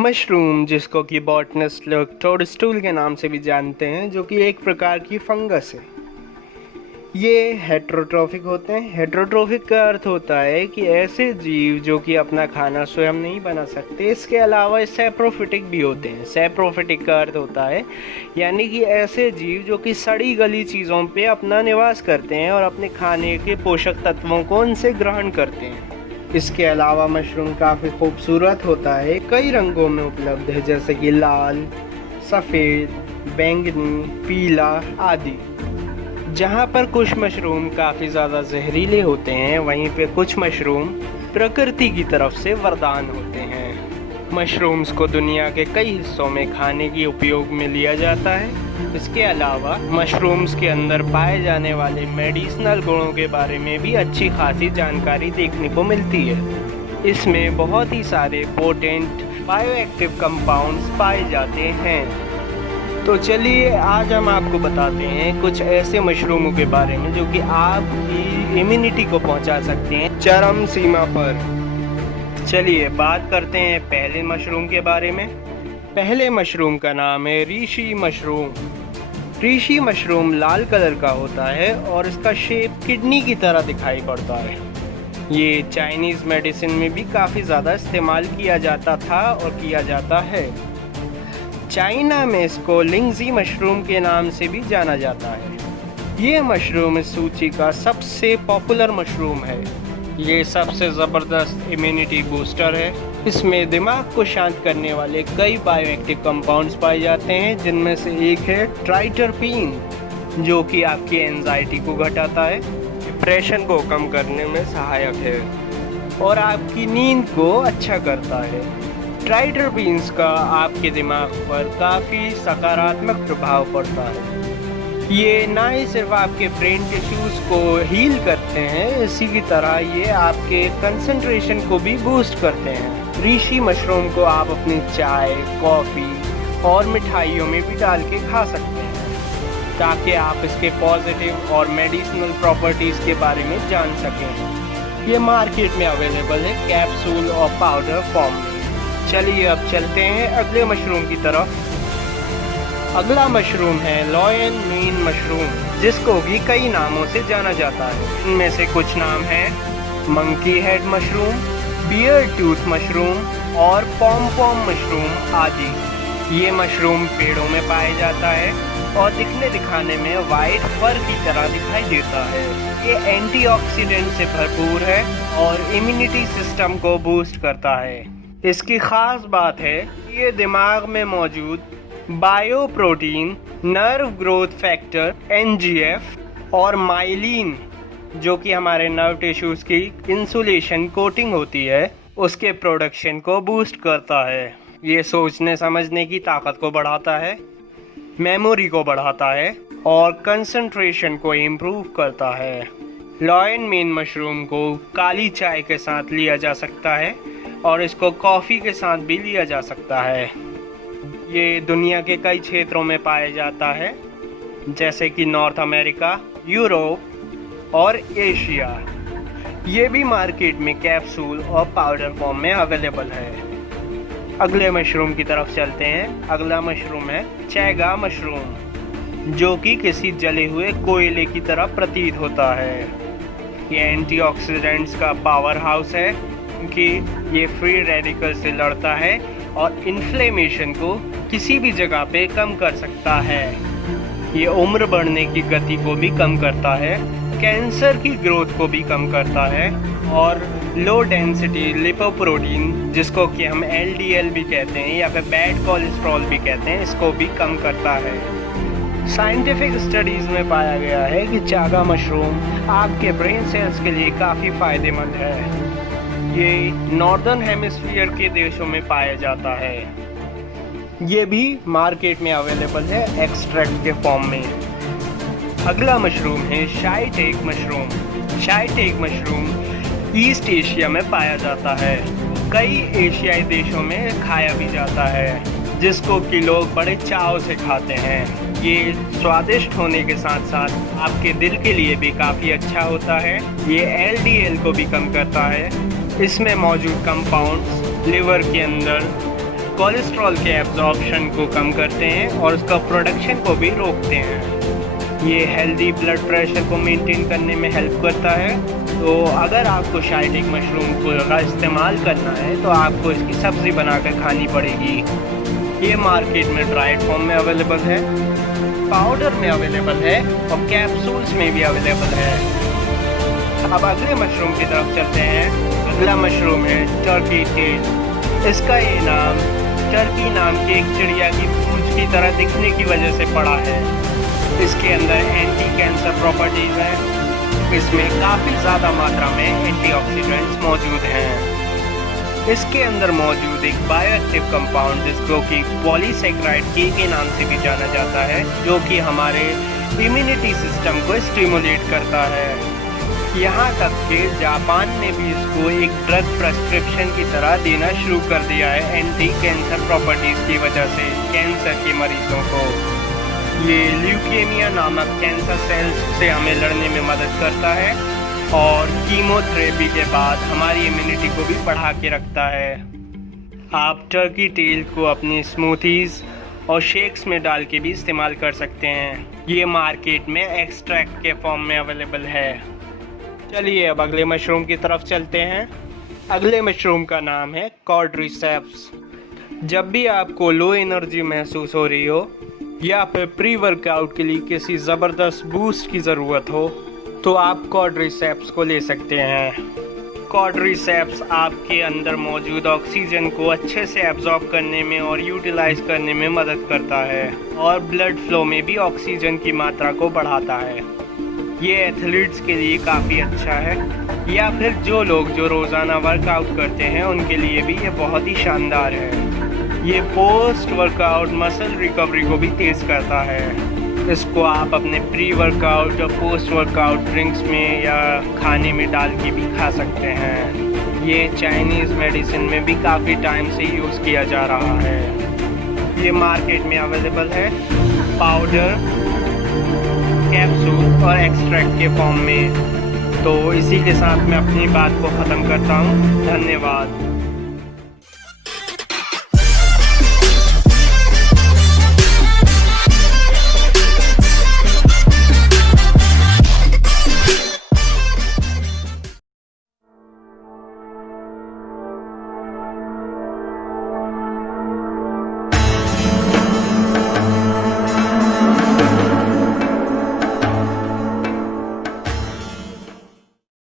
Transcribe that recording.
Mushroom, जिसको कि botanist लोग टोडस्टूल के नाम से भी जानते हैं, जो कि एक प्रकार की फंगस है। ये हेट्रोट्रोफिक होते हैं। हेट्रोट्रोफिक का अर्थ होता है कि ऐसे जीव जो कि अपना खाना स्वयं नहीं बना सकते। इसके अलावा सैप्रोफिटिक भी होते हैं। सैप्रोफिटिक का अर्थ होता है यानी कि ऐसे जीव जो कि सड़ी गली चीज़ों पे अपना निवास करते हैं और अपने खाने के पोषक तत्वों को उनसे ग्रहण करते हैं। इसके अलावा मशरूम काफ़ी खूबसूरत होता है, कई रंगों में उपलब्ध है, जैसे कि लाल, सफ़ेद, बैंगनी, पीला आदि। जहाँ पर कुछ मशरूम काफ़ी ज़्यादा जहरीले होते हैं, वहीं पे कुछ मशरूम प्रकृति की तरफ से वरदान होते हैं। मशरूम्स को दुनिया के कई हिस्सों में खाने के उपयोग में लिया जाता है। इसके अलावा मशरूम्स के अंदर पाए जाने वाले मेडिसिनल गुणों के बारे में भी अच्छी खासी जानकारी देखने को मिलती है। इसमें बहुत ही सारे पोटेंट बायोएक्टिव कंपाउंड्स पाए जाते हैं। तो चलिए आज हम आपको बताते हैं कुछ ऐसे मशरूमों के बारे में जो कि आपकी इम्यूनिटी को पहुंचा सकते हैं चरम सीमा पर। चलिए बात करते हैं पहले मशरूम के बारे में। पहले मशरूम का नाम है रीशी मशरूम। रीशी मशरूम लाल कलर का होता है और इसका शेप किडनी की तरह दिखाई पड़ता है। ये चाइनीज़ मेडिसिन में भी काफ़ी ज़्यादा इस्तेमाल किया जाता था और किया जाता है। चाइना में इसको लिंगजी मशरूम के नाम से भी जाना जाता है। ये मशरूम इस सूची का सबसे पॉपुलर मशरूम है। ये सबसे ज़बरदस्त इम्यूनिटी बूस्टर है। इसमें दिमाग को शांत करने वाले कई बायोएक्टिव कंपाउंड्स पाए जाते हैं, जिनमें से एक है ट्राइटरपीन, जो कि आपकी एंजाइटी को घटाता है, डिप्रेशन को कम करने में सहायक है और आपकी नींद को अच्छा करता है। ट्राइटरपीन्स का आपके दिमाग पर काफ़ी सकारात्मक प्रभाव पड़ता है। ये ना ही सिर्फ आपके ब्रेन टिश्यूज़ को हील करते हैं, इसी की तरह ये आपके कंसंट्रेशन को भी बूस्ट करते हैं। रीशी मशरूम को आप अपनी चाय, कॉफ़ी और मिठाइयों में भी डाल के खा सकते हैं, ताकि आप इसके पॉजिटिव और मेडिसिनल प्रॉपर्टीज़ के बारे में जान सकें। ये मार्केट में अवेलेबल है कैप्सूल और पाउडर फॉर्म में। चलिए अब चलते हैं अगले मशरूम की तरफ। अगला मशरूम है लॉयन मेन मशरूम, जिसको भी कई नामों से जाना जाता है। इनमें से कुछ नाम हैं monkey head mushroom, bear tooth mushroom और पॉम पॉम मशरूम आदि। ये मशरूम पेड़ों में पाया जाता है और दिखने दिखाने में वाइट फर की तरह दिखाई देता है। ये एंटीऑक्सीडेंट से भरपूर है और इम्यूनिटी सिस्टम को बूस्ट करता है। इसकी ख़ास बात है ये दिमाग में मौजूद बायोप्रोटीन, नर्व ग्रोथ फैक्टर NGF और माइलिन, जो कि हमारे नर्व टिश्यूज़ की इंसुलेशन कोटिंग होती है, उसके प्रोडक्शन को बूस्ट करता है। ये सोचने समझने की ताकत को बढ़ाता है, मेमोरी को बढ़ाता है और कंसंट्रेशन को इम्प्रूव करता है। लॉयन मेन मशरूम को काली चाय के साथ लिया जा सकता है और इसको कॉफ़ी के साथ भी लिया जा सकता है। ये दुनिया के कई क्षेत्रों में पाया जाता है, जैसे कि नॉर्थ अमेरिका, यूरोप और एशिया। ये भी मार्केट में कैप्सूल और पाउडर फॉर्म में अवेलेबल है। अगले मशरूम की तरफ चलते हैं। अगला मशरूम है चैगा मशरूम, जो कि किसी जले हुए कोयले की तरह प्रतीत होता है। ये एंटीऑक्सीडेंट्स का पावर हाउस है कि ये फ्री रेडिकल से लड़ता है और इन्फ्लेमेशन को किसी भी जगह पे कम कर सकता है। ये उम्र बढ़ने की गति को भी कम करता है, कैंसर की ग्रोथ को भी कम करता है और लो डेंसिटी लिपोप्रोटीन, जिसको कि हम LDL भी कहते हैं या फिर बैड कोलेस्ट्रॉल भी कहते हैं, इसको भी कम करता है। साइंटिफिक स्टडीज़ में पाया गया है कि चागा मशरूम आपके ब्रेन सेल्स के लिए काफ़ी फ़ायदेमंद है। ये नॉर्दर्न हेमिस्फीयर के देशों में पाया जाता है। ये भी मार्केट में अवेलेबल है एक्सट्रैक्ट के फॉर्म में। अगला मशरूम है शाईटेक मशरूम। शाईटेक मशरूम ईस्ट एशिया में पाया जाता है। कई एशियाई देशों में खाया भी जाता है, जिसको कि लोग बड़े चाव से खाते हैं। ये स्वादिष्ट होने के साथ साथ आपके दिल के लिए भी काफ़ी अच्छा होता है। ये LDL को भी कम करता है। इसमें मौजूद कंपाउंड्स लिवर के अंदर कोलेस्ट्रॉल के एब्जॉर्प्शन को कम करते हैं और उसका प्रोडक्शन को भी रोकते हैं। ये हेल्दी ब्लड प्रेशर को मेंटेन करने में हेल्प करता है। तो अगर आपको शाइलिक मशरूम का इस्तेमाल करना है तो आपको इसकी सब्ज़ी बनाकर खानी पड़ेगी। ये मार्केट में ड्राइड फॉर्म में अवेलेबल है, पाउडर में अवेलेबल है और कैप्सूल्स में भी अवेलेबल है। अब अगले मशरूम की तरफ चलते हैं। अगला मशरूम है टर्की टेल। इसका ये नाम टर्की नाम की एक चिड़िया की पूंछ की तरह दिखने की वजह से पड़ा है। इसके अंदर एंटी कैंसर प्रॉपर्टीज़ हैं। इसमें काफ़ी ज़्यादा मात्रा में एंटीऑक्सीडेंट्स मौजूद हैं। इसके अंदर मौजूद एक बायोएक्टिव कंपाउंड जिसको कि पॉलीसेकेराइड के नाम से भी जाना जाता है, जो कि हमारे इम्यूनिटी सिस्टम को स्टिमुलेट करता है। यहाँ तक कि जापान ने भी इसको एक ड्रग प्रेस्क्रिप्शन की तरह देना शुरू कर दिया है एंटी कैंसर प्रॉपर्टीज़ की वजह से कैंसर के मरीजों को। ये ल्यूकेमिया नामक कैंसर सेल्स से हमें लड़ने में मदद करता है और कीमोथेरेपी के बाद हमारी इम्यूनिटी को भी बढ़ा के रखता है। आप टर्की टेल को अपनी स्मूथीज़ और शेक्स में डाल के भी इस्तेमाल कर सकते हैं। ये मार्केट में एक्सट्रैक्ट के फॉर्म में अवेलेबल है। चलिए अब अगले मशरूम की तरफ चलते हैं। अगले मशरूम का नाम है कॉड्रिसेप्स। जब भी आपको लो एनर्जी महसूस हो रही हो या फिर प्री वर्कआउट के लिए किसी ज़बरदस्त बूस्ट की ज़रूरत हो तो आप कॉड्रिसेप्स को ले सकते हैं। कॉड्रिसेप्स आपके अंदर मौजूद ऑक्सीजन को अच्छे से एब्जॉर्ब करने में और यूटिलाइज करने में मदद करता है और ब्लड फ्लो में भी ऑक्सीजन की मात्रा को बढ़ाता है। ये एथलीट्स के लिए काफ़ी अच्छा है या फिर जो लोग जो रोज़ाना वर्कआउट करते हैं उनके लिए भी ये बहुत ही शानदार है। ये पोस्ट वर्कआउट मसल रिकवरी को भी तेज़ करता है। इसको आप अपने प्री वर्कआउट और पोस्ट वर्कआउट ड्रिंक्स में या खाने में डाल के भी खा सकते हैं। ये चाइनीज़ मेडिसिन में भी काफ़ी टाइम से यूज़ किया जा रहा है। ये मार्केट में अवेलेबल है पाउडर, कैप्सूल और एक्सट्रैक्ट के फॉर्म में। तो इसी के साथ मैं अपनी बात को ख़त्म करता हूँ। धन्यवाद।